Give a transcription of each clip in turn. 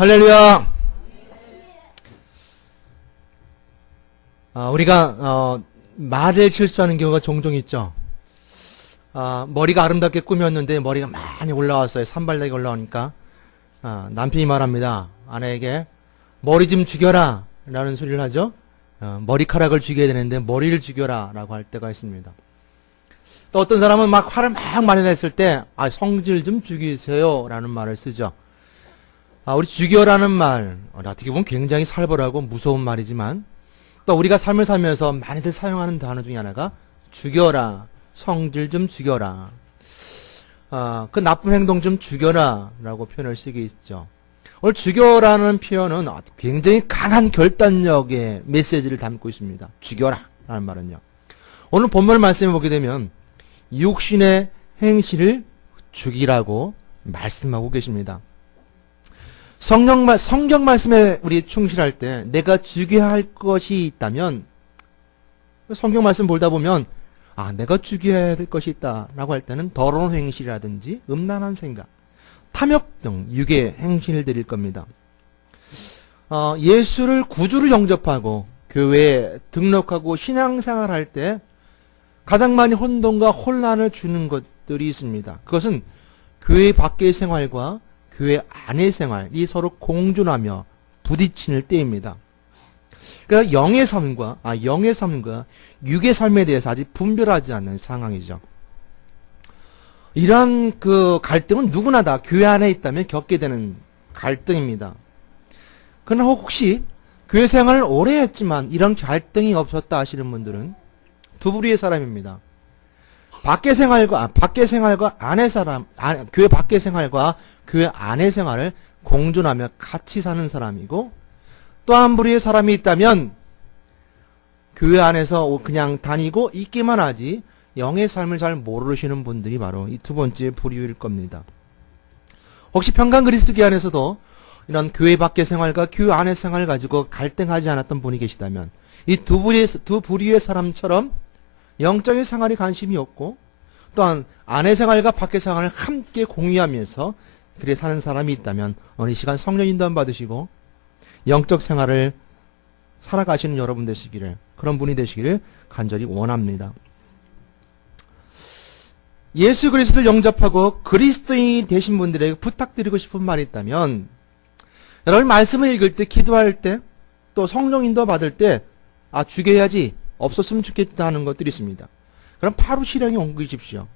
할렐루야. 우리가 말을 실수하는 경우가 종종 있죠. 머리가 아름답게 꾸몄는데 머리가 많이 올라왔어요. 산발되게 올라오니까 남편이 말합니다. 아내에게 머리 좀 죽여라 라는 소리를 하죠. 머리카락을 죽여야 되는데 머리를 죽여라 라고 할 때가 있습니다. 또 어떤 사람은 막 화를 막 많이 냈을 때 성질 좀 죽이세요 라는 말을 쓰죠. 우리 죽여라는 말 어떻게 보면 굉장히 살벌하고 무서운 말이지만 또 우리가 삶을 살면서 많이들 사용하는 단어 중에 하나가 죽여라, 성질 좀 죽여라, 그 나쁜 행동 좀 죽여라 라고 표현을 쓰게 있죠. 오늘 죽여라는 표현은 굉장히 강한 결단력의 메시지를 담고 있습니다. 죽여라 라는 말은요. 오늘 본문 말씀을 보게 되면 육신의 행실을 죽이라고 말씀하고 계십니다. 성경 말씀에 우리 충실할 때 내가 죽여야 할 것이 있다면 성경 말씀 보다 보면 내가 죽여야 될 것이 있다라고 할 때는 더러운 행실이라든지 음란한 생각, 탐욕 등 육의 행실들일 겁니다. 예수를 구주로 영접하고 교회에 등록하고 신앙생활 할 때 가장 많이 혼돈과 혼란을 주는 것들이 있습니다. 그것은 교회 밖의 생활과 교회 안의 생활이 서로 공존하며 부딪히는 때입니다. 그러니까 영의 삶과 육의 삶에 대해서 아직 분별하지 않는 상황이죠. 이러한 그 갈등은 누구나 다 교회 안에 있다면 겪게 되는 갈등입니다. 그러나 혹시 교회 생활을 오래 했지만 이런 갈등이 없었다 하시는 분들은 두 부류의 사람입니다. 교회 밖의 생활과 교회 안의 생활을 공존하며 같이 사는 사람이고, 또 한 부류의 사람이 있다면 교회 안에서 그냥 다니고 있기만 하지 영의 삶을 잘 모르시는 분들이 바로 이 두 번째 부류일 겁니다. 혹시 평강 그리스도교 안에서도 이런 교회 밖의 생활과 교회 안의 생활을 가지고 갈등하지 않았던 분이 계시다면 이 두 부류의 사람처럼 영적인 생활에 관심이 없고 또한 안의 생활과 밖의 생활을 함께 공유하면서 그렇게 사는 사람이 있다면 오늘 이 시간 성령 인도함 받으시고 영적 생활을 살아가시는 여러분 되시기를, 그런 분이 되시기를 간절히 원합니다. 예수 그리스도를 영접하고 그리스도인이 되신 분들에게 부탁드리고 싶은 말이 있다면, 여러분 말씀을 읽을 때, 기도할 때, 또 성령 인도 받을 때 죽여야지, 없었으면 좋겠다 하는 것들이 있습니다. 그럼 바로 실행에 옮기십시오.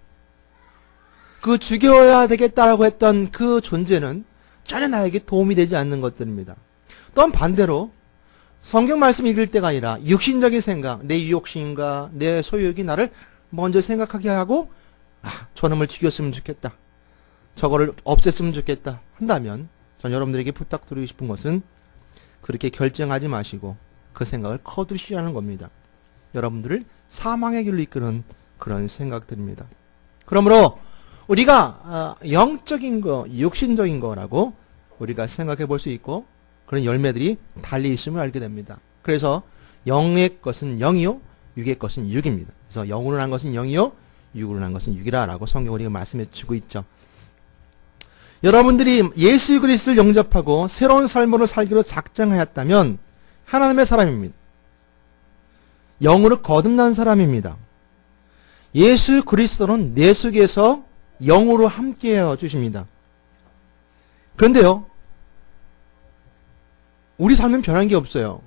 그 죽여야 되겠다라고 했던 그 존재는 전혀 나에게 도움이 되지 않는 것들입니다. 또한 반대로 성경 말씀 읽을 때가 아니라 육신적인 생각, 내 욕심과 내 소욕이 나를 먼저 생각하게 하고 저놈을 죽였으면 좋겠다, 저거를 없앴으면 좋겠다 한다면 전 여러분들에게 부탁드리고 싶은 것은 그렇게 결정하지 마시고 그 생각을 거두시라는 겁니다. 여러분들을 사망의 길로 이끄는 그런 생각들입니다. 그러므로 우리가 영적인 거, 육신적인 거라고 우리가 생각해 볼 수 있고 그런 열매들이 달리 있음을 알게 됩니다. 그래서 영의 것은 영이요, 육의 것은 육입니다. 그래서 영으로 난 것은 영이요, 육으로 난 것은 육이라 라고 성경 우리가 말씀해 주고 있죠. 여러분들이 예수 그리스도를 영접하고 새로운 삶으로 살기로 작정하였다면 하나님의 사람입니다. 영으로 거듭난 사람입니다. 예수 그리스도는 내 속에서 영으로 함께해 주십니다. 그런데요, 우리 삶은 변한 게 없어요.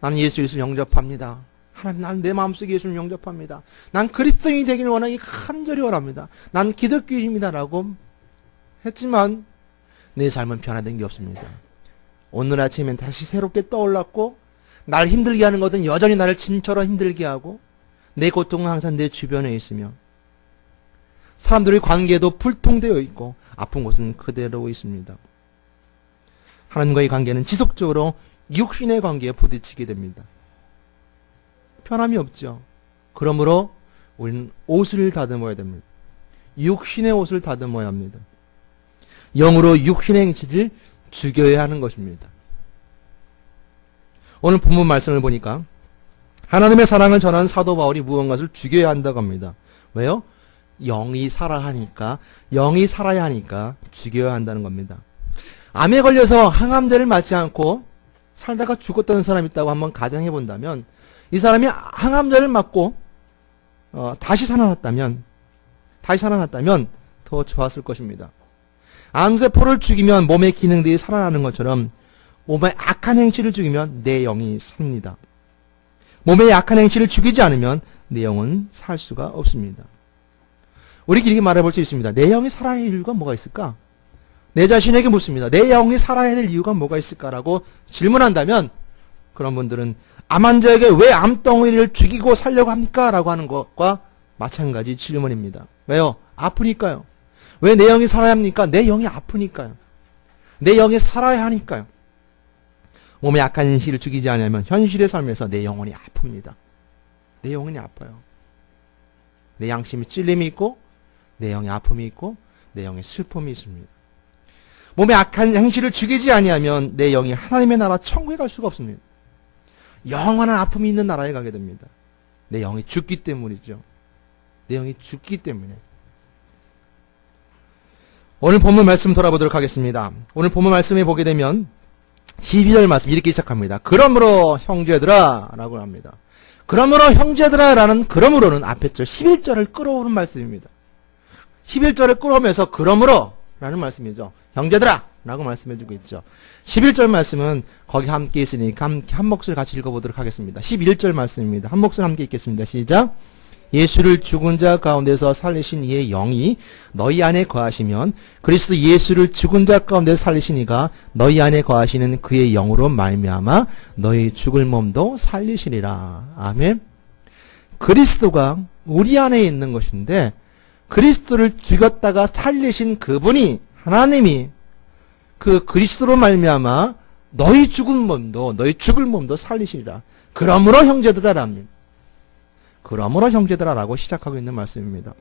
나는 예수 그리스도를 영접합니다. 하나님, 나는 내 마음속에 예수를 영접합니다. 난 그리스도인이 되기를 원하기 간절히 원합니다. 난 기독교인입니다 라고 했지만 내 삶은 변화된 게 없습니다. 오늘 아침엔 다시 새롭게 떠올랐고 날 힘들게 하는 것은 여전히 나를 짐처럼 힘들게 하고 내 고통은 항상 내 주변에 있으며 사람들의 관계도 불통되어 있고 아픈 곳은 그대로 있습니다. 하나님과의 관계는 지속적으로 육신의 관계에 부딪히게 됩니다. 변함이 없죠. 그러므로 우리는 옷을 다듬어야 됩니다. 육신의 옷을 다듬어야 합니다. 영으로 육신의 행실을 죽여야 하는 것입니다. 오늘 본문 말씀을 보니까 하나님의 사랑을 전하는 사도 바울이 무언가를 죽여야 한다고 합니다. 왜요? 영이 살아야 하니까 죽여야 한다는 겁니다. 암에 걸려서 항암제를 맞지 않고 살다가 죽었던 사람이 있다고 한번 가정해 본다면 이 사람이 항암제를 맞고 다시 살아났다면 더 좋았을 것입니다. 암세포를 죽이면 몸의 기능들이 살아나는 것처럼 몸의 악한 행실을 죽이면 내 영이 삽니다. 몸의 약한 행실을 죽이지 않으면 내 영은 살 수가 없습니다. 우리끼리 이렇게 말해볼 수 있습니다. 내 영이 살아야 할 이유가 뭐가 있을까? 내 자신에게 묻습니다. 내 영이 살아야 될 이유가 뭐가 있을까라고 질문한다면 그런 분들은 암 환자에게 왜 암덩어리를 죽이고 살려고 합니까? 라고 하는 것과 마찬가지 질문입니다. 왜요? 아프니까요. 왜 내 영이 살아야 합니까? 내 영이 아프니까요. 내 영이 살아야 하니까요. 몸의 약한 현실을 죽이지 않으면 현실의 삶에서 내 영혼이 아픕니다. 내 영혼이 아파요. 내 양심이 찔림이 있고 내 영의 아픔이 있고 내 영의 슬픔이 있습니다. 몸의 악한 행실을 죽이지 아니하면 내 영이 하나님의 나라 천국에 갈 수가 없습니다. 영원한 아픔이 있는 나라에 가게 됩니다. 내 영이 죽기 때문이죠. 내 영이 죽기 때문에. 오늘 본문 말씀 돌아보도록 하겠습니다. 오늘 본문 말씀에 보게 되면 12절 말씀 이렇게 시작합니다. 그러므로 형제들아 라고 합니다. 그러므로 형제들아 라는 그러므로는 앞에 절 11절을 끌어오는 말씀입니다. 11절을 끌어오면서 그러므로 라는 말씀이죠. 형제들아 라고 말씀해주고 있죠. 11절 말씀은 거기 함께 있으니까 한 목소리 같이 읽어보도록 하겠습니다. 11절 말씀입니다. 한 목소리 함께 읽겠습니다. 시작. 예수를 죽은 자 가운데서 살리신 이의 영이 너희 안에 거하시면 그리스도 예수를 죽은 자 가운데서 살리신 이가 너희 안에 거하시는 그의 영으로 말미암아 너희 죽을 몸도 살리시리라. 아멘. 그리스도가 우리 안에 있는 것인데 그리스도를 죽였다가 살리신 그분이 하나님이 그 그리스도로 말미암아 너희 죽을 몸도 살리시리라. 그러므로 형제들아랍니다. 그러므로 형제들아라고 시작하고 있는 말씀입니다.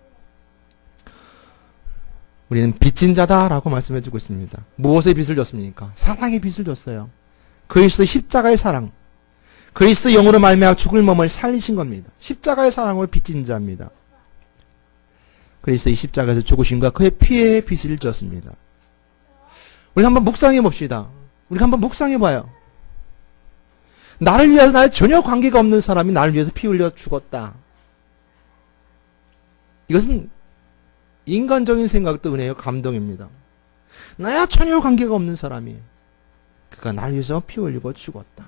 우리는 빚진 자다라고 말씀해주고 있습니다. 무엇의 빚을 졌습니까? 사랑의 빚을 졌어요. 그리스도 십자가의 사랑, 그리스도 영으로 말미암아 죽을 몸을 살리신 겁니다. 십자가의 사랑을 빚진 자입니다. 그리스도 이 십자가에서 죽으심과 그의 피의 빚을 졌습니다. 우리 한번 묵상해 봅시다. 우리 한번 묵상해 봐요. 나를 위해서 나의 전혀 관계가 없는 사람이 나를 위해서 피 흘려 죽었다. 이것은 인간적인 생각도 은혜요 감동입니다. 나야 전혀 관계가 없는 사람이 그가 나를 위해서 피 흘리고 죽었다.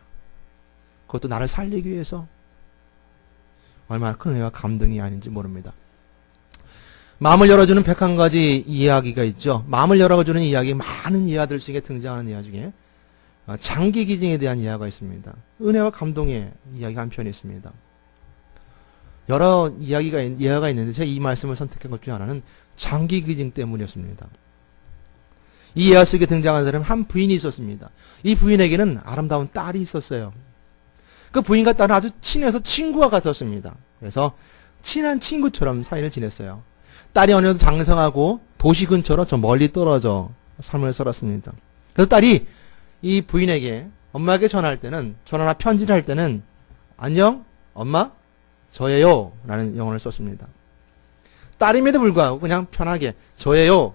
그것도 나를 살리기 위해서. 얼마나 큰 은혜와 감동이 아닌지 모릅니다. 마음을 열어주는 101가지 이야기가 있죠. 마음을 열어주는 이야기, 많은 이야기들 중에 등장하는 이야기 중에 장기 기증에 대한 이야기가 있습니다. 은혜와 감동의 이야기가 한 편이 있습니다. 여러 이야기가 있는데 제가 이 말씀을 선택한 것 중에 하나는 장기 기증 때문이었습니다. 이 이야기 속에 등장하는 사람은 한 부인이 있었습니다. 이 부인에게는 아름다운 딸이 있었어요. 그 부인과 딸은 아주 친해서 친구와 같았습니다. 그래서 친한 친구처럼 사이를 지냈어요. 딸이 어느 정도 장성하고 도시 근처로 좀 멀리 떨어져 삶을 살았습니다. 그래서 딸이 이 부인에게 엄마에게 전화나 편지를 할 때는 안녕 엄마 저예요 라는 영어를 썼습니다. 딸임에도 불구하고 그냥 편하게 저예요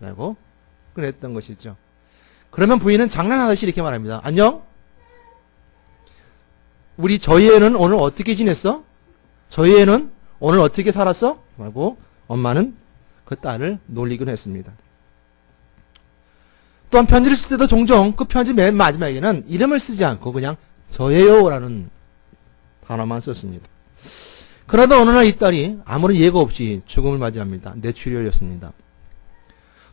라고 그랬던 것이죠. 그러면 부인은 장난하듯이 이렇게 말합니다. 안녕 우리 저희 애는 오늘 어떻게 지냈어? 저희 애는 오늘 어떻게 살았어? 라고 엄마는 그 딸을 놀리곤 했습니다. 또한 편지를 쓸 때도 종종 그 편지 맨 마지막에는 이름을 쓰지 않고 그냥 저예요 라는 단어만 썼습니다. 그러다 어느 날 이 딸이 아무런 예고 없이 죽음을 맞이합니다. 뇌출혈이었습니다.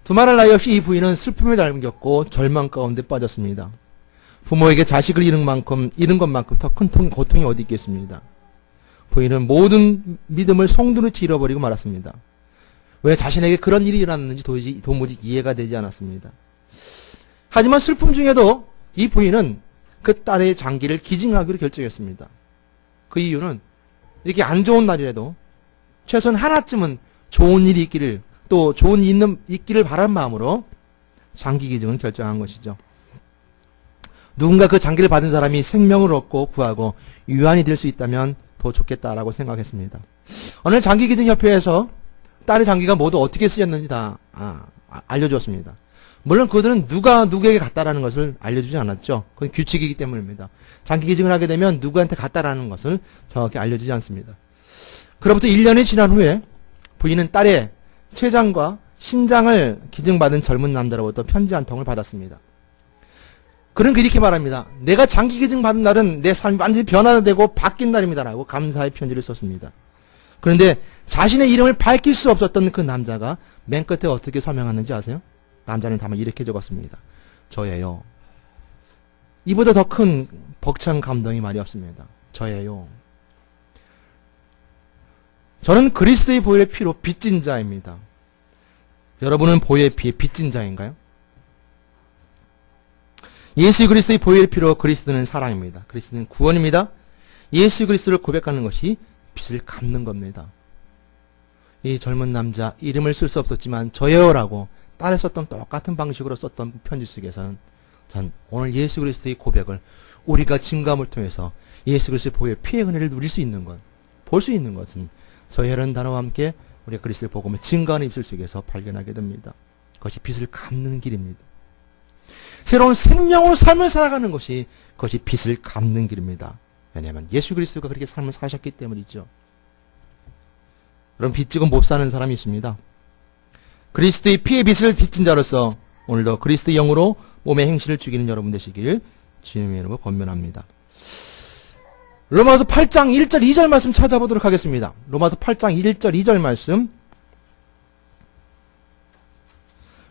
두말할 나위 없이 이 부인은 슬픔에 잠겼고 절망 가운데 빠졌습니다. 부모에게 자식을 잃은 것만큼 더 큰 고통이 어디 있겠습니다. 부인은 모든 믿음을 송두리째 잃어버리고 말았습니다. 왜 자신에게 그런 일이 일어났는지 도무지 이해가 되지 않았습니다. 하지만 슬픔 중에도 이 부인은 그 딸의 장기를 기증하기로 결정했습니다. 그 이유는 이렇게 안 좋은 날이라도 최소한 하나쯤은 좋은 일이 있기를 또 좋은 일이 있기를 바란 마음으로 장기 기증을 결정한 것이죠. 누군가 그 장기를 받은 사람이 생명을 얻고 구하고 유한이 될 수 있다면 더 좋겠다라고 생각했습니다. 오늘 장기기증협회에서 딸의 장기가 모두 어떻게 쓰였는지 다 알려주었습니다. 물론 그들은 누가 누구에게 갔다라는 것을 알려주지 않았죠. 그건 규칙이기 때문입니다. 장기 기증을 하게 되면 누구한테 갔다라는 것을 정확히 알려주지 않습니다. 그로부터 1년이 지난 후에 부인은 딸의 췌장과 신장을 기증받은 젊은 남자로부터 편지 한 통을 받았습니다. 그는 이렇게 말합니다. 내가 장기 기증 받은 날은 내 삶이 완전히 변화되고 바뀐 날입니다라고 감사의 편지를 썼습니다. 그런데 자신의 이름을 밝힐 수 없었던 그 남자가 맨 끝에 어떻게 설명하는지 아세요? 남자는 다만 이렇게 적었습니다. 저예요. 이보다 더 큰 벅찬 감동이 말이 없습니다. 저예요. 저는 그리스도의 보혈의 피로 빚진 자입니다. 여러분은 보혈의 피에 빚진 자인가요? 예수 그리스도의 보혈의 피로 그리스도는 사랑입니다. 그리스도는 구원입니다. 예수 그리스도를 고백하는 것이 빚을 갚는 겁니다. 이 젊은 남자 이름을 쓸 수 없었지만 저예요라고 딸에 썼던 똑같은 방식으로 썼던 편지 속에서는 전 오늘 예수 그리스도의 고백을 우리가 증거함을 통해서 예수 그리스도의 보혈 피의 은혜를 누릴 수 있는 것, 볼 수 있는 것은 저희라는 단어와 함께 우리가 그리스도의 복음을 증거하는 입술 속에서 발견하게 됩니다. 그것이 빚을 갚는 길입니다. 새로운 생명으로 삶을 살아가는 것이 그것이 빚을 갚는 길입니다. 왜냐하면 예수 그리스도가 그렇게 삶을 사셨기 때문이죠. 여러분 빚지고 못 사는 사람이 있습니다. 그리스도의 피의 빚을 빚진 자로서 오늘도 그리스도의 영으로 몸의 행실을 죽이는 여러분 되시길 주님의 이름으로 권면합니다. 로마서 8장 1절 2절 말씀 찾아보도록 하겠습니다. 로마서 8장 1절 2절 말씀.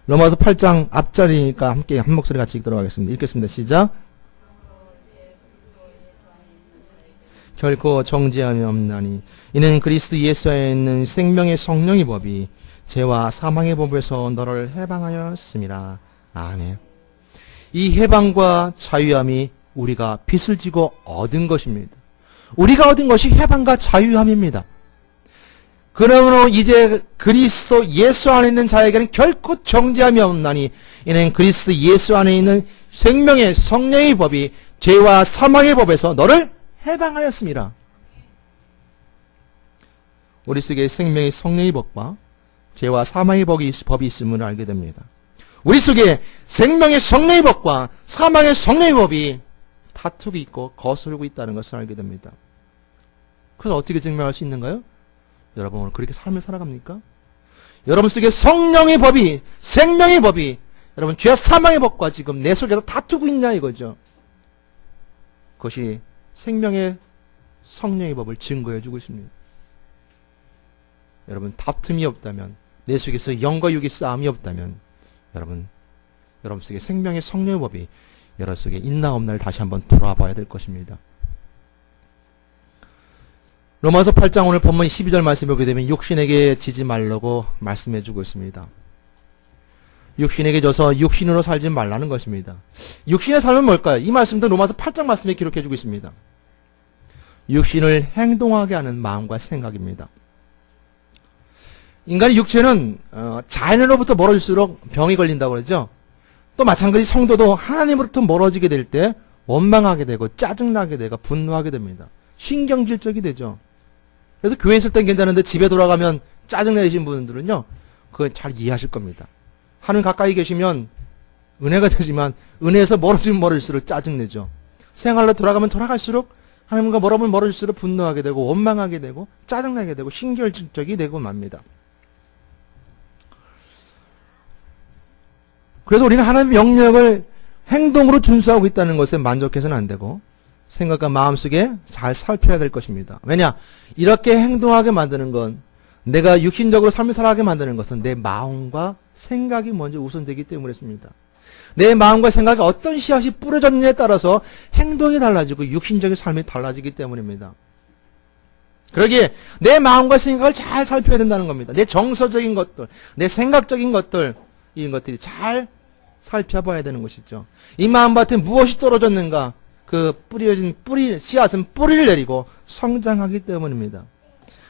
로마서 8장 앞자리니까 함께 한 목소리 같이 읽도록 하겠습니다. 읽겠습니다. 시작. 결코 정죄함이 없나니 이는 그리스도 예수 안에 있는 생명의 성령의 법이 죄와 사망의 법에서 너를 해방하였음이라. 아멘. 이 해방과 자유함이 우리가 빚을 지고 얻은 것입니다. 우리가 얻은 것이 해방과 자유함입니다. 그러므로 이제 그리스도 예수 안에 있는 자에게는 결코 정죄함이 없나니 이는 그리스도 예수 안에 있는 생명의 성령의 법이 죄와 사망의 법에서 너를 해방하였습니다. 우리 속에 생명의 성령의 법과 죄와 사망의 법이 있음을 알게 됩니다. 우리 속에 생명의 성령의 법과 사망의 성령의 법이 다투고 있고 거스르고 있다는 것을 알게 됩니다. 그래서 어떻게 증명할 수 있는가요? 여러분 오늘 그렇게 삶을 살아갑니까? 여러분 속에 성령의 법이, 생명의 법이, 여러분 죄와 사망의 법과 지금 내 속에서 다투고 있냐 이거죠. 그것이 생명의 성령의 법을 증거해 주고 있습니다. 여러분 다툼이 없다면, 내 속에서 영과 육의 싸움이 없다면 여러분 속에 생명의 성령의 법이 여러분 속에 있나 없나를 다시 한번 돌아봐야 될 것입니다. 로마서 8장 오늘 본문 12절 말씀을 보게 되면 육신에게 지지 말라고 말씀해 주고 있습니다. 육신에게 져서 육신으로 살지 말라는 것입니다. 육신의 삶은 뭘까요? 이 말씀도 로마서 8장 말씀에 기록해 주고 있습니다. 육신을 행동하게 하는 마음과 생각입니다. 인간의 육체는 자연으로부터 멀어질수록 병이 걸린다고 그러죠. 또 마찬가지 성도도 하나님으로부터 멀어지게 될 때 원망하게 되고 짜증나게 되고 분노하게 됩니다. 신경질적이 되죠. 그래서 교회에 있을 땐 괜찮은데 집에 돌아가면 짜증내신 분들은요, 그건 잘 이해하실 겁니다. 하나님 가까이 계시면 은혜가 되지만 은혜에서 멀어지면 멀어질수록 짜증내죠. 생활로 돌아가면 돌아갈수록 하나님과 멀어지면 멀어질수록 분노하게 되고 원망하게 되고 짜증나게 되고 신경질적이 되고 맙니다. 그래서 우리는 하나님의 명령을 행동으로 준수하고 있다는 것에 만족해서는 안 되고 생각과 마음속에 잘 살펴야 될 것입니다. 왜냐? 이렇게 행동하게 만드는 건, 내가 육신적으로 삶을 살아가게 만드는 것은 내 마음과 생각이 먼저 우선되기 때문이었습니다. 내 마음과 생각에 어떤 씨앗이 뿌려졌느냐에 따라서 행동이 달라지고 육신적인 삶이 달라지기 때문입니다. 그러기에 내 마음과 생각을 잘 살펴야 된다는 겁니다. 내 정서적인 것들, 내 생각적인 것들, 이런 것들이 잘 살펴봐야 되는 것이죠. 이 마음밭에 무엇이 떨어졌는가? 그 뿌려진 씨앗은 뿌리를 내리고 성장하기 때문입니다.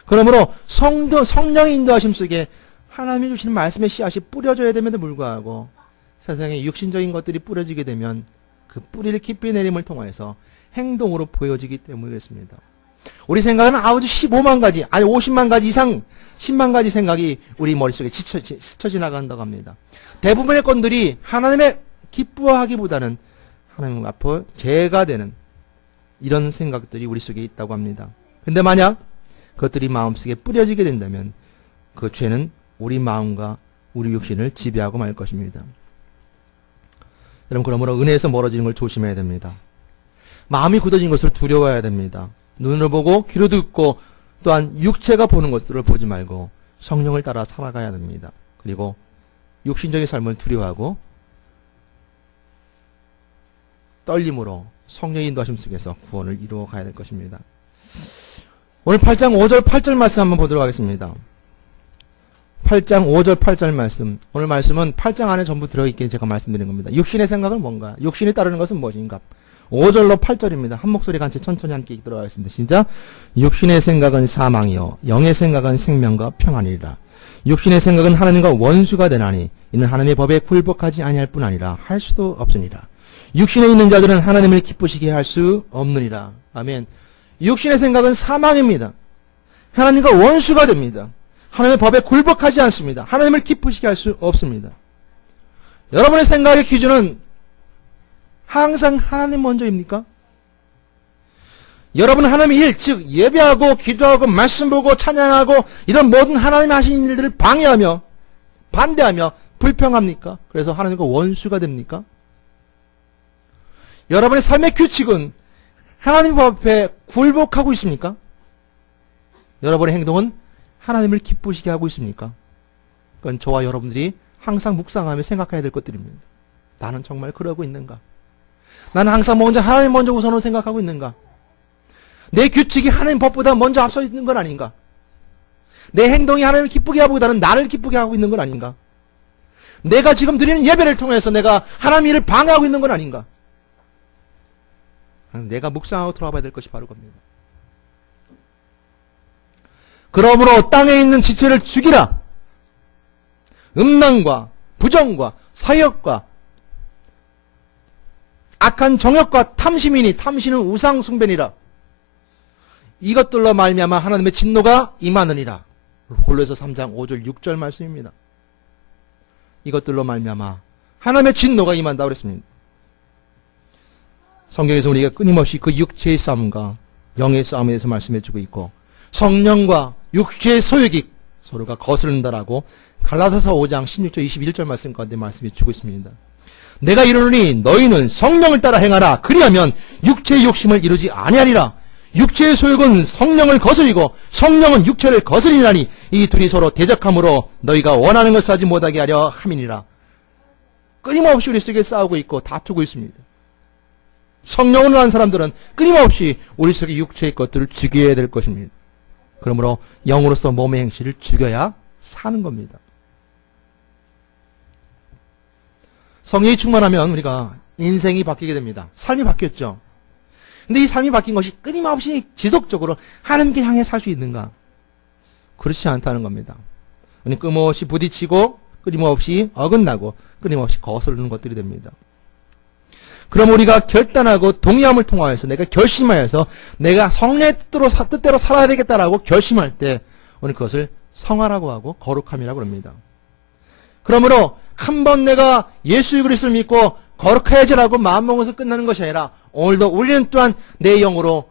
그러므로 성령의 인도하심 속에 하나님이 주시는 말씀의 씨앗이 뿌려져야 됨에도 불구하고 세상에 육신적인 것들이 뿌려지게 되면 그 뿌리를 깊이 내림을 통해서 행동으로 보여지기 때문에 그렇습니다. 우리 생각은 아주 15만 가지, 아니 50만 가지 이상, 10만 가지 생각이 우리 머릿속에 스쳐 지나간다고 합니다. 대부분의 건들이 하나님의 기뻐하기보다는 하나님 앞에 죄가 되는 이런 생각들이 우리 속에 있다고 합니다. 근데 만약 그것들이 마음속에 뿌려지게 된다면 그 죄는 우리 마음과 우리 육신을 지배하고 말 것입니다. 여러분, 그러므로 은혜에서 멀어지는 걸 조심해야 됩니다. 마음이 굳어진 것을 두려워해야 됩니다. 눈으로 보고 귀로 듣고 또한 육체가 보는 것들을 보지 말고 성령을 따라 살아가야 됩니다. 그리고 육신적인 삶을 두려워하고 떨림으로 성령의 인도하심 속에서 구원을 이루어 가야 될 것입니다. 오늘 8장 5절 8절 말씀 한번 보도록 하겠습니다. 8장 5절 8절 말씀. 오늘 말씀은 8장 안에 전부 들어있게 제가 말씀드린 겁니다. 육신의 생각은 뭔가? 육신이 따르는 것은 무엇인가? 5절로 8절입니다. 한 목소리 같이 천천히 함께 읽도록 하겠습니다. 시작. 육신의 생각은 사망이요 영의 생각은 생명과 평안이라. 육신의 생각은 하나님과 원수가 되나니 이는 하나님의 법에 굴복하지 아니할 뿐 아니라 할 수도 없으니라. 육신에 있는 자들은 하나님을 기쁘시게 할 수 없느니라. 아멘. 육신의 생각은 사망입니다. 하나님과 원수가 됩니다. 하나님의 법에 굴복하지 않습니다. 하나님을 기쁘시게 할 수 없습니다. 여러분의 생각의 기준은 항상 하나님 먼저입니까? 여러분은 하나님의 일, 즉 예배하고 기도하고 말씀 보고 찬양하고 이런 모든 하나님이 하시는 일들을 방해하며 반대하며 불평합니까? 그래서 하나님과 원수가 됩니까? 여러분의 삶의 규칙은 하나님 앞에 굴복하고 있습니까? 여러분의 행동은 하나님을 기쁘시게 하고 있습니까? 그건 저와 여러분들이 항상 묵상하며 생각해야 될 것들입니다. 나는 정말 그러고 있는가? 나는 항상 먼저 하나님 먼저 우선으로 생각하고 있는가? 내 규칙이 하나님 법보다 먼저 앞서 있는 건 아닌가? 내 행동이 하나님을 기쁘게 하기보다는 나를 기쁘게 하고 있는 건 아닌가? 내가 지금 드리는 예배를 통해서 내가 하나님 일을 방해하고 있는 건 아닌가? 내가 묵상하고 돌아봐야 될 것이 바로 겁니다. 그러므로 땅에 있는 지체를 죽이라. 음란과 부정과 사욕과 악한 정욕과 탐심이니 탐심은 우상 숭배니라. 이것들로 말미암아 하나님의 진노가 임하느니라. 골로새 3장 5절 6절 말씀입니다. 이것들로 말미암아 하나님의 진노가 임한다 그랬습니다. 성경에서 우리가 끊임없이 그 육체의 싸움과 영의 싸움에 대해서 말씀해주고 있고 성령과 육체의 소욕이 서로가 거스른다라고 갈라디아서 5장 16절 21절 말씀 가운데 말씀해 주고 있습니다. 내가 이르노니 너희는 성령을 따라 행하라. 그리하면 육체의 욕심을 이루지 아니하리라. 육체의 소욕은 성령을 거스리고 성령은 육체를 거스리나니 이 둘이 서로 대적함으로 너희가 원하는 것을 하지 못하게 하려 함이니라. 끊임없이 우리 속에 싸우고 있고 다투고 있습니다. 성령으로 한 사람들은 끊임없이 우리 속에 육체의 것들을 죽여야 될 것입니다. 그러므로 영으로서 몸의 행실을 죽여야 사는 겁니다. 성령이 충만하면 우리가 인생이 바뀌게 됩니다. 삶이 바뀌었죠. 근데 이 삶이 바뀐 것이 끊임없이 지속적으로 하나님께 향해 살 수 있는가? 그렇지 않다는 겁니다. 끊임없이 부딪히고 끊임없이 어긋나고 끊임없이 거스르는 것들이 됩니다. 그럼 우리가 결단하고 동의함을 통하여서 내가 결심하여서 내가 성령의 뜻대로 살아야 되겠다라고 결심할 때 우리 그것을 성화라고 하고 거룩함이라고 합니다. 그러므로 한 번 내가 예수 그리스도를 믿고 거룩해야지라고 마음먹어서 끝나는 것이 아니라 오늘도 우리는 또한 내 영으로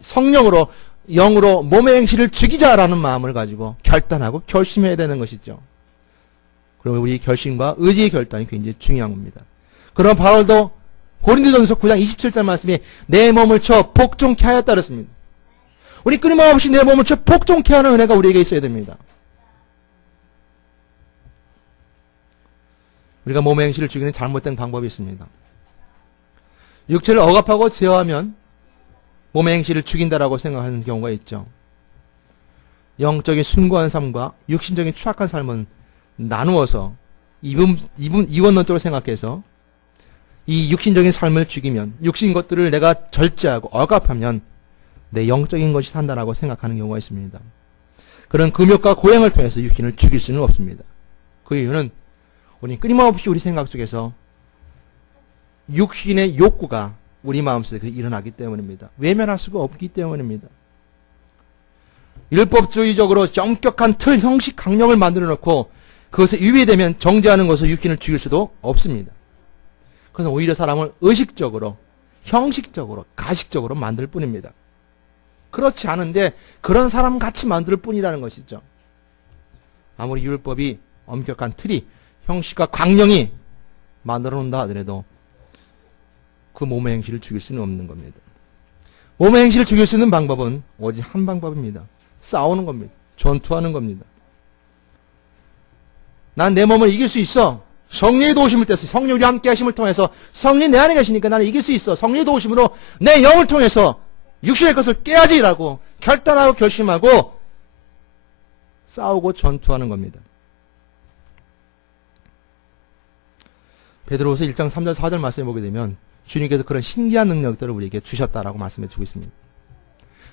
성령으로 영으로 몸의 행실을 죽이자라는 마음을 가지고 결단하고 결심해야 되는 것이죠. 그리고 우리 결심과 의지의 결단이 굉장히 중요한 겁니다. 그럼 바울도 고린도전서 9장 27절 말씀에 내 몸을 쳐 복종케 하였다 그랬습니다. 우리 끊임없이 내 몸을 쳐 복종케 하는 은혜가 우리에게 있어야 됩니다. 우리가 몸의 행실을 죽이는 잘못된 방법이 있습니다. 육체를 억압하고 제어하면 몸의 행실을 죽인다라고 생각하는 경우가 있죠. 영적인 숭고한 삶과 육신적인 추악한 삶은 나누어서 이원론적으로 생각해서 이 육신적인 삶을 죽이면 육신 것들을 내가 절제하고 억압하면 내 영적인 것이 산다라고 생각하는 경우가 있습니다. 그런 금욕과 고행을 통해서 육신을 죽일 수는 없습니다. 그 이유는 우리 끊임없이 우리 생각 속에서 육신의 욕구가 우리 마음속에 일어나기 때문입니다. 외면할 수가 없기 때문입니다. 율법주의적으로 엄격한 틀, 형식, 강령을 만들어 놓고 그것에 위배되면 정죄하는 것으로 육신을 죽일 수도 없습니다. 그래서 오히려 사람을 의식적으로, 형식적으로, 가식적으로 만들 뿐입니다. 그렇지 않은데 그런 사람 같이 만들 뿐이라는 것이죠. 아무리 율법이 엄격한 틀이, 형식과 강령이 만들어 놓는다 하더라도 그 몸의 행실을 죽일 수는 없는 겁니다. 몸의 행실을 죽일 수 있는 방법은 오직 한 방법입니다. 싸우는 겁니다. 전투하는 겁니다. 난 내 몸을 이길 수 있어. 성령의 도우심을 떼서 성령이 함께 하심을 통해서 성령이 내 안에 계시니까 나는 이길 수 있어. 성령의 도우심으로 내 영을 통해서 육신의 것을 깨야지라고 결단하고 결심하고 싸우고 전투하는 겁니다. 베드로후서 1장 3절 4절 말씀해 보게 되면 주님께서 그런 신기한 능력들을 우리에게 주셨다라고 말씀해 주고 있습니다.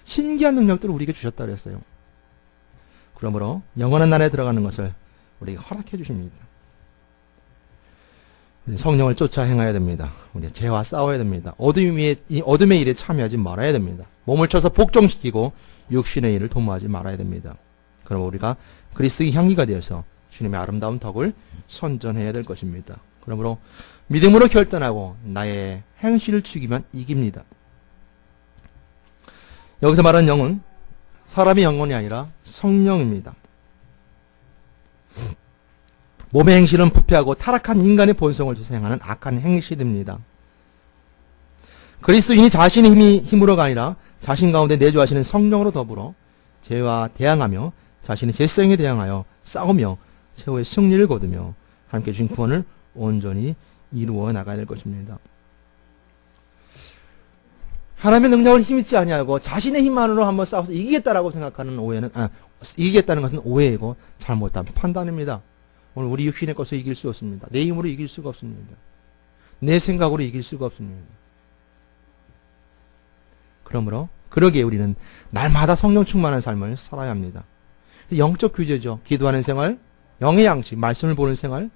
신기한 능력들을 우리에게 주셨다 그랬어요. 그러므로 영원한 나라에 들어가는 것을 우리에게 허락해 주십니다. 성령을 쫓아 행해야 됩니다. 우리 죄와 싸워야 됩니다. 어둠의 일에 참여하지 말아야 됩니다. 몸을 쳐서 복종시키고 육신의 일을 도모하지 말아야 됩니다. 그럼 우리가 그리스도의 향기가 되어서 주님의 아름다운 덕을 선전해야 될 것입니다. 그러므로 믿음으로 결단하고 나의 행실을 죽이면 이깁니다. 여기서 말하는 영은 사람의 영혼이 아니라 성령입니다. 몸의 행실은 부패하고 타락한 인간의 본성을 쫓아 행하는 악한 행실입니다. 그리스도인이 자신의 힘으로가 아니라 자신 가운데 내주하시는 성령으로 더불어 죄와 대항하며 자신의 죄성에 대항하여 싸우며 최후의 승리를 거두며 함께 주신 구원을 온전히 이루어 나가야 될 것입니다. 하나님의 능력을 힘있지 아니하고 자신의 힘만으로 한번 싸워서 이기겠다라고 생각하는 이기겠다는 것은 오해이고 잘못한 판단입니다. 오늘 우리 육신의 것을 이길 수 없습니다. 내 힘으로 이길 수가 없습니다. 내 생각으로 이길 수가 없습니다. 그러므로 그러기에 우리는 날마다 성령 충만한 삶을 살아야 합니다. 영적 규제죠. 기도하는 생활, 영의 양식, 말씀을 보는 생활,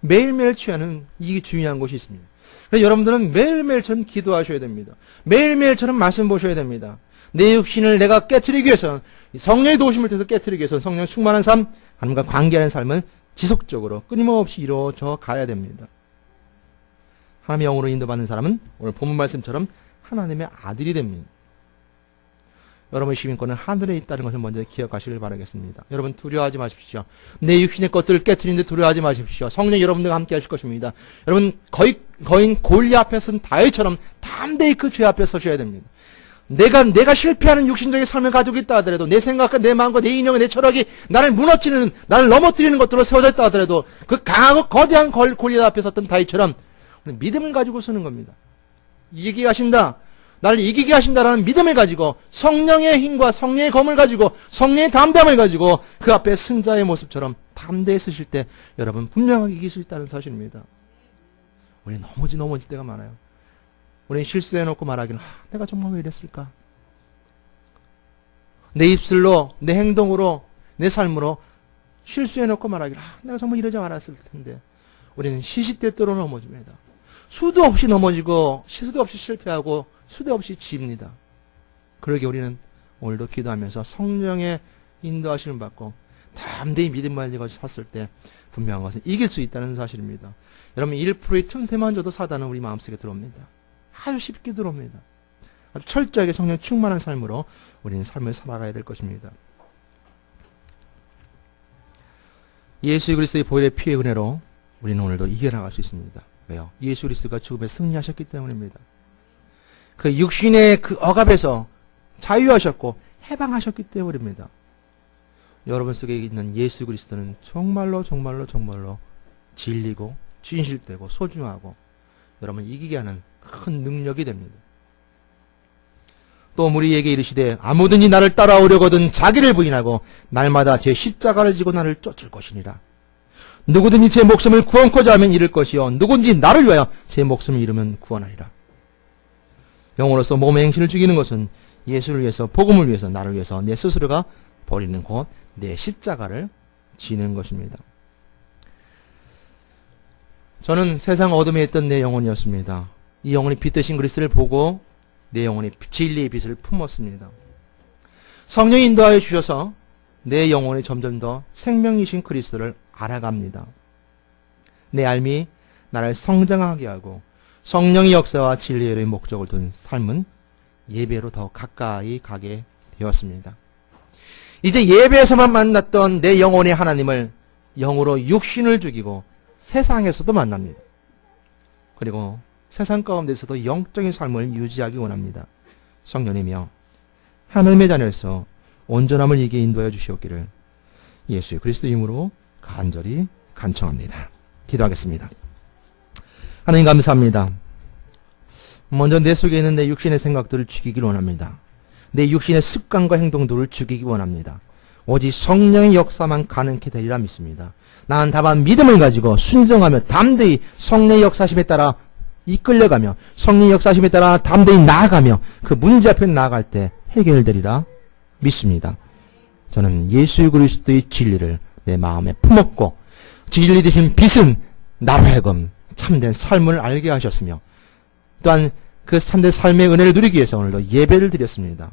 매일매일 취하는 이게 중요한 것이 있습니다. 그래서 여러분들은 매일매일처럼 기도하셔야 됩니다. 매일매일처럼 말씀 보셔야 됩니다. 내 육신을 내가 깨트리기 위해서는 성령의 도우심을 통해서 깨트리기 위해서는 성령 충만한 삶, 하나님과 관계하는 삶을 지속적으로 끊임없이 이루어져 가야 됩니다. 하나님의 영으로 인도받는 사람은 오늘 본문 말씀처럼 하나님의 아들이 됩니다. 여러분의 시민권은 하늘에 있다는 것을 먼저 기억하시길 바라겠습니다. 여러분 두려워하지 마십시오. 내 육신의 것들을 깨트리는데 두려워하지 마십시오. 성령 여러분들과 함께 하실 것입니다. 여러분 거인 골리 앞에 선 다윗처럼 담대히 그 죄 앞에 서셔야 됩니다. 내가 실패하는 육신적인 삶을 가지고 있다 하더라도 내 생각과 내 마음과 내 인형과 내 철학이 나를 무너뜨리는, 나를 넘어뜨리는 것들로 세워져 있다 하더라도 그 강하고 거대한 골리앗 앞에 섰던 다윗처럼 믿음을 가지고 서는 겁니다. 이기게 하신다. 나를 이기게 하신다라는 믿음을 가지고 성령의 힘과 성령의 검을 가지고 성령의 담담을 가지고 그 앞에 승자의 모습처럼 담대히 서실 때 여러분 분명하게 이길 수 있다는 사실입니다. 우리 넘어질 때가 많아요. 우리는 실수해놓고 말하기는 내가 정말 왜 이랬을까? 내 입술로 내 행동으로 내 삶으로 실수해놓고 말하기를 내가 정말 이러지 않았을 텐데 우리는 시시때때로 넘어집니다. 수도 없이 넘어지고 수도 없이 실패하고 수도 없이 집니다. 그러게 우리는 오늘도 기도하면서 성령의 인도하심을 받고 담대히 믿음만 가지고 섰을 때 분명한 것은 이길 수 있다는 사실입니다. 여러분 1%의 틈새만 줘도 사단은 우리 마음속에 들어옵니다. 아주 쉽게 들어옵니다. 아주 철저하게 성령 충만한 삶으로 우리는 삶을 살아가야 될 것입니다. 예수 그리스도의 보혈의 피의 은혜로 우리는 오늘도 이겨나갈 수 있습니다. 왜요? 예수 그리스도가 죽음에 승리하셨기 때문입니다. 그 육신의 그 억압에서 자유하셨고 해방하셨기 때문입니다. 여러분 속에 있는 예수 그리스도는 정말로 진리고 진실되고 소중하고 여러분 이기게 하는 큰 능력이 됩니다. 또 우리에게 이르시되 아무든지 나를 따라오려거든 자기를 부인하고 날마다 제 십자가를 지고 나를 쫓을 것이니라. 누구든지 제 목숨을 구원코자 하면 잃을 것이요 누구든지 나를 위하여 제 목숨을 잃으면 구원하리라. 영으로서 몸의 행실을 죽이는 것은 예수를 위해서 복음을 위해서 나를 위해서 내 스스로가 버리는 곧 내 십자가를 지는 것입니다. 저는 세상 어둠에 있던 내 영혼이었습니다. 이 영혼이 빛 대신 그리스도를 보고 내 영혼이 진리의 빛을 품었습니다. 성령이 인도하여 주셔서 내 영혼이 점점 더 생명이신 그리스도를 알아갑니다. 내 삶이 나를 성장하게 하고 성령의 역사와 진리의 목적을 둔 삶은 예배로 더 가까이 가게 되었습니다. 이제 예배에서만 만났던 내 영혼의 하나님을 영으로 육신을 죽이고 세상에서도 만납니다. 그리고 세상 가운데서도 영적인 삶을 유지하기 원합니다. 성령이며 하나님의 자녀에서 온전함을 이기게 인도하여 주시옵기를 예수의 그리스도 이름으로 간절히 간청합니다. 기도하겠습니다. 하나님 감사합니다. 먼저 내 속에 있는 내 육신의 생각들을 죽이기를 원합니다. 내 육신의 습관과 행동들을 죽이기 원합니다. 오직 성령의 역사만 가능케 되리라 믿습니다. 나는 다만 믿음을 가지고 순종하며 담대히 성령의 역사심에 따라 이끌려가며 성령의 역사심에 따라 담대히 나아가며 그 문제 앞에 나아갈 때 해결되리라 믿습니다. 저는 예수 그리스도의 진리를 내 마음에 품었고 진리 되신 빛은 나로 하여금 참된 삶을 알게 하셨으며 또한 그 참된 삶의 은혜를 누리기 위해서 오늘도 예배를 드렸습니다.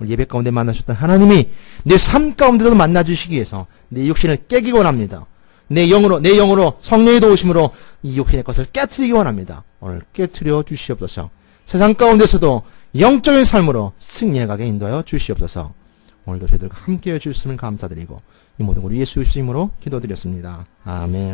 오늘 예배 가운데 만나셨던 하나님이 내 삶 가운데도 만나주시기 위해서 내 육신을 깨기 원합니다. 내 영으로 성령의 도우심으로 이 육신의 것을 깨트리기 원합니다. 오늘 깨트려 주시옵소서. 세상 가운데서도 영적인 삶으로 승리해가게 인도하여 주시옵소서. 오늘도 저희들과 함께해 주셨으면 감사드리고 이 모든 우리 예수 그리스도 이름으로 기도드렸습니다. 아멘.